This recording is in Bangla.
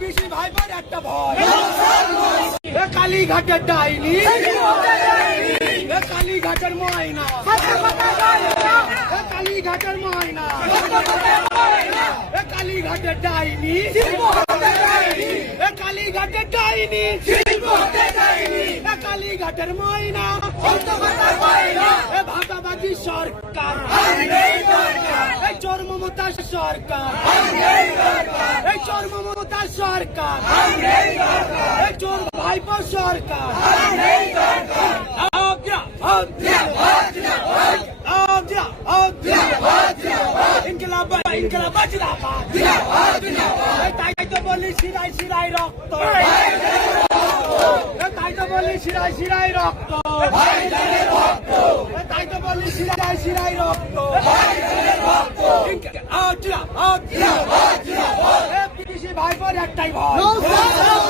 পিসি ভাইপোর একটা ভয় কালীঘাটের ডাইনি কালীঘাটের ময়না কালীঘাটের ময়না কালীঘাটের ডাইনি কালীঘাটের ডাইনি কালীঘাটের ময়না ভাগাবাজি সরকার চোর মমতা সরকার চোর মমতা সরকার চোর ভাইপো সরকার তাই তো বলি শিরায় শিরায় রক্ত তাই তো বলি শিরায় শিরায় রক্ত তাই তো বলি শিরায় শিরায় রক্ত পিসি ভাইপোর একটাই ভয়